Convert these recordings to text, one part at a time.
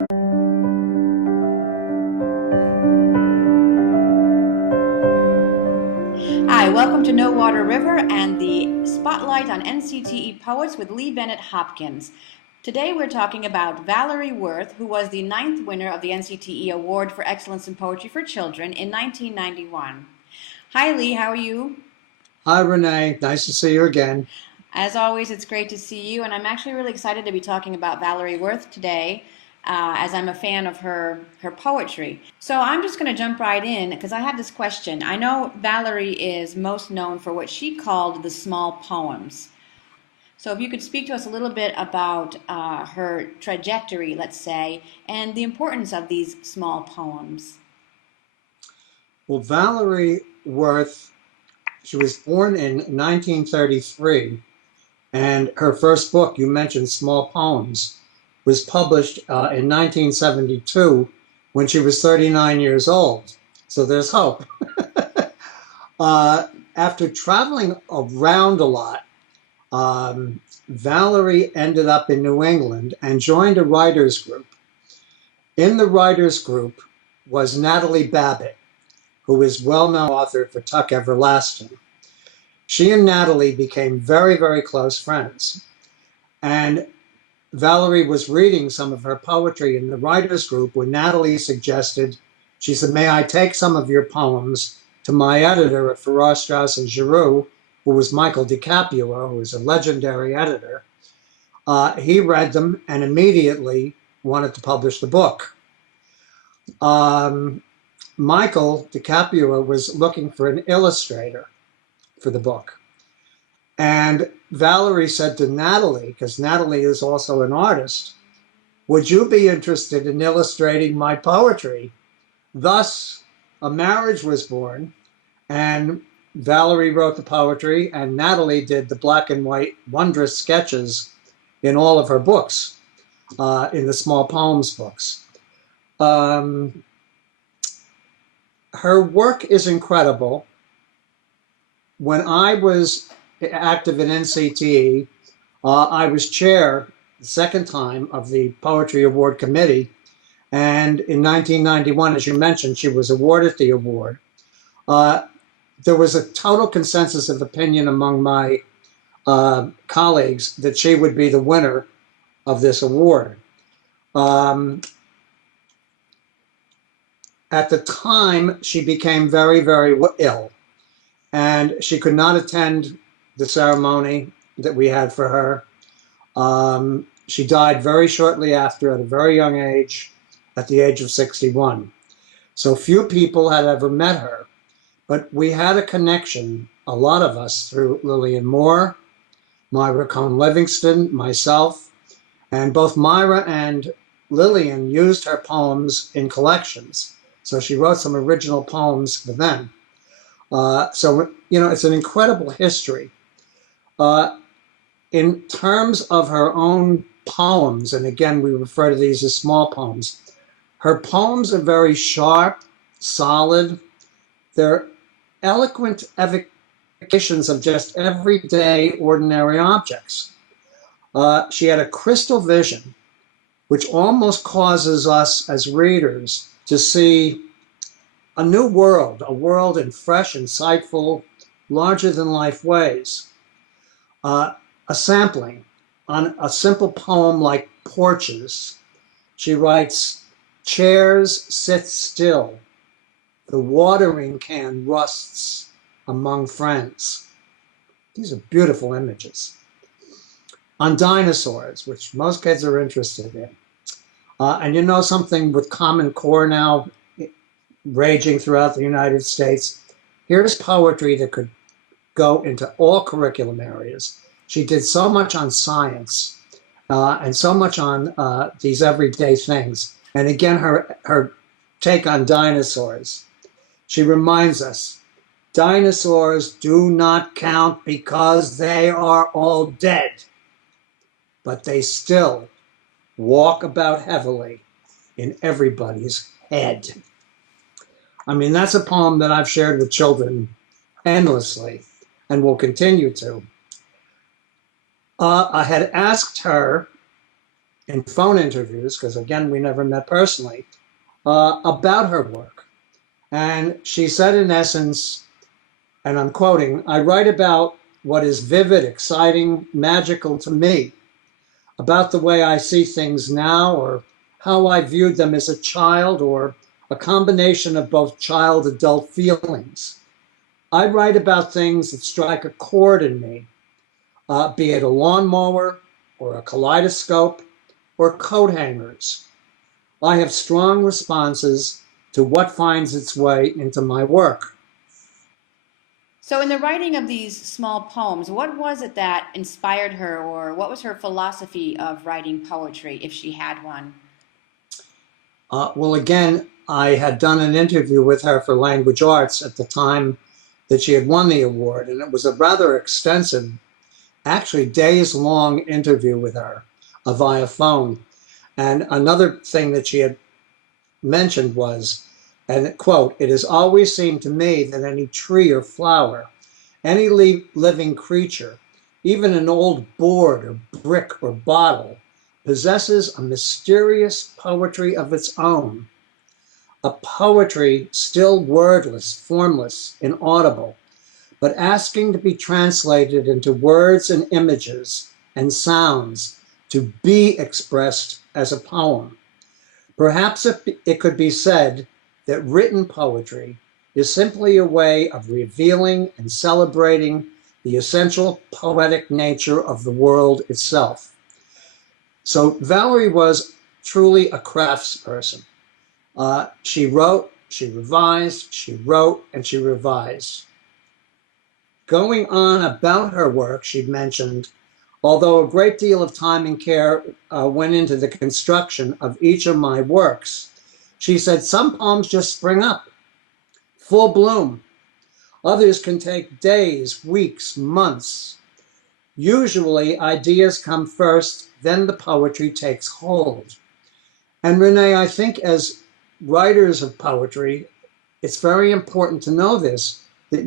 Hi, welcome to No Water River and the Spotlight on NCTE Poets with Bennett Hopkins. Today we're talking about Valerie Worth, who was the 9th winner of the NCTE Award for Excellence in Poetry for Children in 1991. Hi Lee, how are you? Hi Renee, nice to see you again. As always, it's great to see you, and I'm actually really excited to be talking about Valerie Worth today, as I'm a fan of her poetry. So I'm just going to jump right in because I have this question. I know Valerie is most known for what she called the small poems. So if you could speak to us a little bit about her trajectory, let's say, and the importance of these small poems. Well, Valerie Worth, she was born in 1933, and her first book, you mentioned Small Poems, was published in 1972 when she was 39 years old. So there's hope. After traveling around a lot, Valerie ended up in New England and joined a writers group. In the writers group was Natalie Babbitt, who is well-known author for Tuck Everlasting. She and Natalie became very, very close friends. And Valerie was reading some of her poetry in the writers group when Natalie suggested, she said, "May I take some of your poems to my editor at Farrar, Straus and Giroux, who was Michael DiCaprio, who was a legendary editor." He read them and immediately wanted to publish the book. Michael DiCaprio was looking for an illustrator for the book. And Valerie said to Natalie, because Natalie is also an artist, "Would you be interested in illustrating my poetry?" Thus, a marriage was born, and Valerie wrote the poetry, and Natalie did the black and white wondrous sketches in all of her books, in the small poems books. Her work is incredible. When I was active in NCTE, I was chair the second time of the Poetry Award Committee. And in 1991, as you mentioned, she was awarded the award. There was a total consensus of opinion among my colleagues that she would be the winner of this award. At the time, she became very, very ill, and she could not attend the ceremony that we had for her. She died very shortly after, at a very young age, at the age of 61. So few people had ever met her, but we had a connection, a lot of us, through Lillian Moore, Myra Cohn-Livingston, myself, and both Myra and Lillian used her poems in collections. So she wrote some original poems for them. So, you know, it's an incredible history. In terms of her own poems, and again, we refer to these as small poems, her poems are very sharp, solid. They're eloquent evocations of just everyday, ordinary objects. She had a crystal vision, which almost causes us as readers to see a new world, a world in fresh, insightful, larger-than-life ways. A sampling on a simple poem like Porches. She writes, "Chairs sit still, the watering can rusts among friends." These are beautiful images. On dinosaurs, which most kids are interested in. And you know something with Common Core now raging throughout the United States? Here's poetry that could go into all curriculum areas. She did so much on science and so much on these everyday things. And again, her take on dinosaurs. She reminds us, dinosaurs do not count because they are all dead, but they still walk about heavily in everybody's head. I mean, that's a poem that I've shared with children endlessly and will continue to. I had asked her in phone interviews, because again, we never met personally, about her work. And she said, in essence, and I'm quoting, "I write about what is vivid, exciting, magical to me, about the way I see things now, or how I viewed them as a child, or a combination of both child-adult feelings. I write about things that strike a chord in me, be it a lawnmower, or a kaleidoscope, or coat hangers. I have strong responses to what finds its way into my work." So, in the writing of these small poems, what was it that inspired her, or what was her philosophy of writing poetry, if she had one? Well, again, I had done an interview with her for Language Arts at the time that she had won the award, and it was a rather extensive, actually days-long interview with her via phone. And another thing that she had mentioned was, and quote, "It has always seemed to me that any tree or flower, any living creature, even an old board or brick or bottle, possesses a mysterious poetry of its own, a poetry still wordless, formless, inaudible, but asking to be translated into words and images and sounds to be expressed as a poem. Perhaps it could be said that written poetry is simply a way of revealing and celebrating the essential poetic nature of the world itself." So Valerie was truly a craftsperson. She wrote, she revised, she wrote, and she revised. Going on about her work, she mentioned, "Although a great deal of time and care went into the construction of each of my works," she said, "some poems just spring up, full bloom. Others can take days, weeks, months. Usually ideas come first, then the poetry takes hold." And Renee, I think as writers of poetry, it's very important to know this, that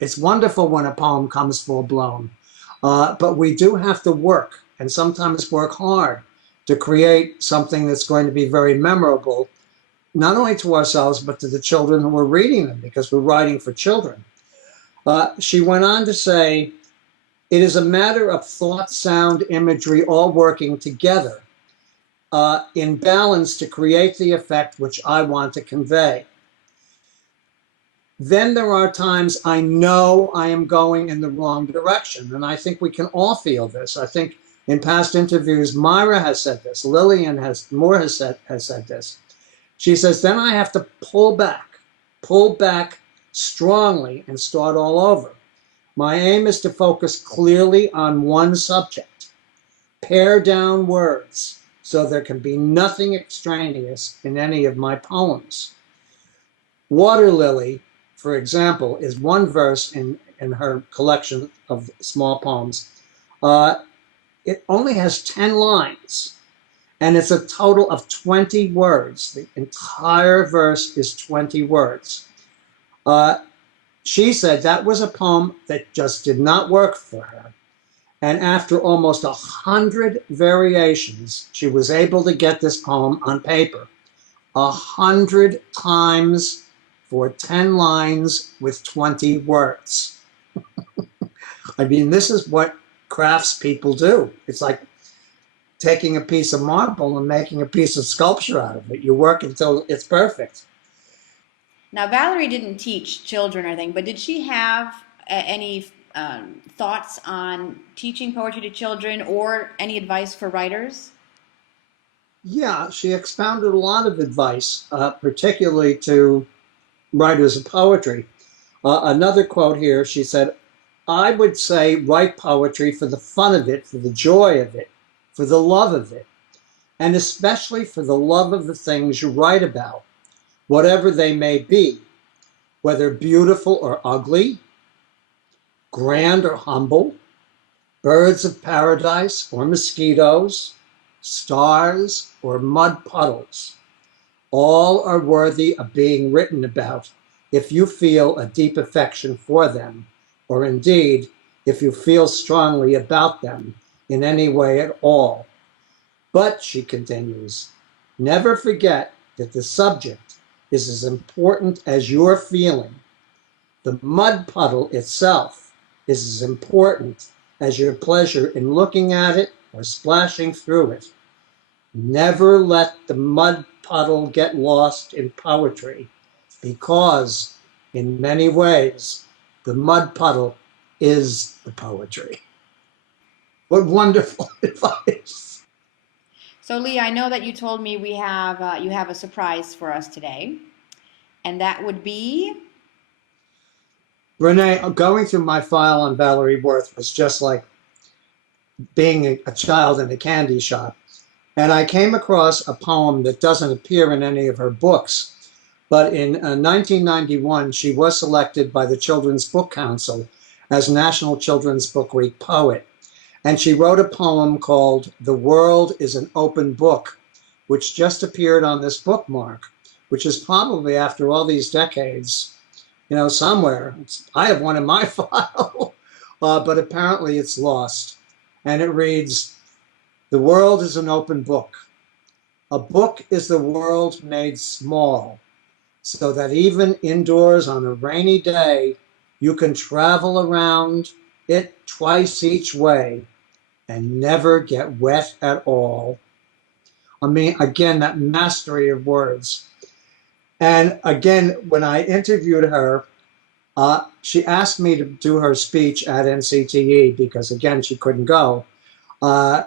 it's wonderful when a poem comes full blown, but we do have to work, and sometimes work hard, to create something that's going to be very memorable, not only to ourselves, but to the children who are reading them, because we're writing for children. She went on to say, "It is a matter of thought, sound, imagery, all working together in balance to create the effect which I want to convey. Then there are times I know I am going in the wrong direction." And I think we can all feel this. I think in past interviews, Myra has said this, Lillian has said this. She says, "Then I have to pull back strongly and start all over. My aim is to focus clearly on one subject, pare down words so there can be nothing extraneous in any of my poems." Water Lily, for example, is one verse in her collection of small poems. It only has 10 lines, and it's a total of 20 words. The entire verse is 20 words. She said that was a poem that just did not work for her. And after almost 100 variations, she was able to get this poem on paper 100 times for 10 lines with 20 words. I mean, this is what craftspeople do. It's like taking a piece of marble and making a piece of sculpture out of it. You work until it's perfect. Now, Valerie didn't teach children or anything, but did she have any thoughts on teaching poetry to children, or any advice for writers? Yeah, she expounded a lot of advice, particularly to writers of poetry. Another quote here, she said, "I would say write poetry for the fun of it, for the joy of it, for the love of it, and especially for the love of the things you write about, whatever they may be, whether beautiful or ugly, grand or humble, birds of paradise or mosquitoes, stars or mud puddles. All are worthy of being written about if you feel a deep affection for them, or indeed, if you feel strongly about them in any way at all. But, she continues, never forget that the subject is as important as your feeling. The mud puddle itself is as important as your pleasure in looking at it or splashing through it. Never let the mud puddle get lost in poetry, because in many ways, the mud puddle is the poetry. What wonderful advice. So, Lee, I know that you told me you have a surprise for us today, and that would be. Renee, going through my file on Valerie Worth was just like being a child in a candy shop. And I came across a poem that doesn't appear in any of her books. But in 1991, she was selected by the Children's Book Council as National Children's Book Week poet. And she wrote a poem called The World is an Open Book, which just appeared on this bookmark, which is probably, after all these decades, somewhere. I have one in my file, but apparently it's lost. And it reads, the world is an open book. A book is the world made small, so that even indoors on a rainy day, you can travel around it twice each way and never get wet at all. I mean, again, that mastery of words. And again, when I interviewed her, she asked me to do her speech at NCTE because, again, she couldn't go.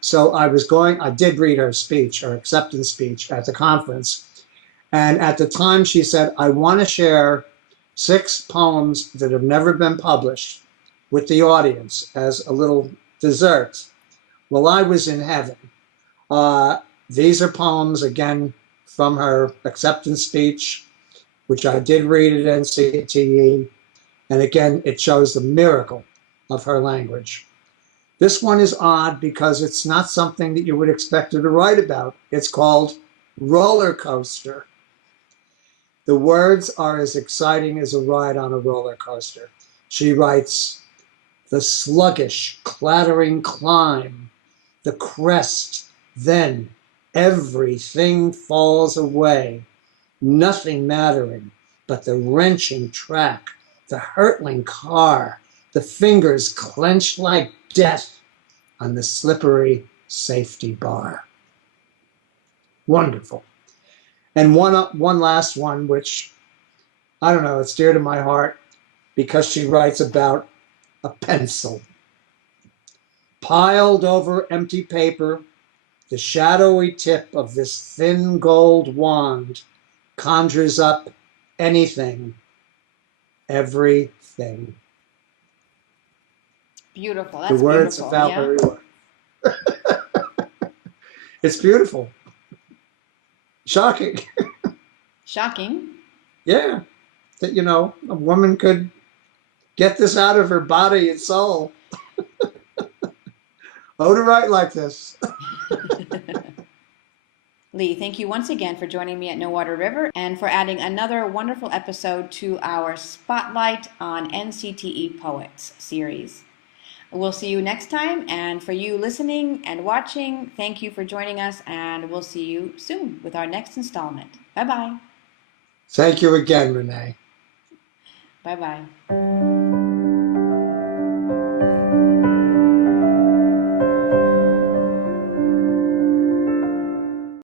So I did read her speech, her acceptance speech at the conference. And at the time she said, I want to share 6 poems that have never been published with the audience as a little dessert. Well, I was in heaven. These are poems, again, from her acceptance speech, which I did read at NCTE. And again, it shows the miracle of her language. This one is odd because it's not something that you would expect her to write about. It's called Roller Coaster. The words are as exciting as a ride on a roller coaster. She writes, the sluggish, clattering climb, the crest, then everything falls away, nothing mattering but the wrenching track, the hurtling car, the fingers clenched like death on the slippery safety bar. Wonderful. And one last one, which, I don't know, it's dear to my heart because she writes about a pencil. Piled over empty paper, the shadowy tip of this thin gold wand conjures up anything, everything. Beautiful. That's the words beautiful. of Valerie Worth. It's beautiful. Shocking. Shocking. Yeah. That, a woman could get this out of her body and soul. Oh, to write like this. Lee, thank you once again for joining me at No Water River and for adding another wonderful episode to our Spotlight on NCTE Poets series. We'll see you next time, and for you listening and watching, thank you for joining us, and we'll see you soon with our next installment. Bye-bye. Thank you again, Renee. Bye-bye.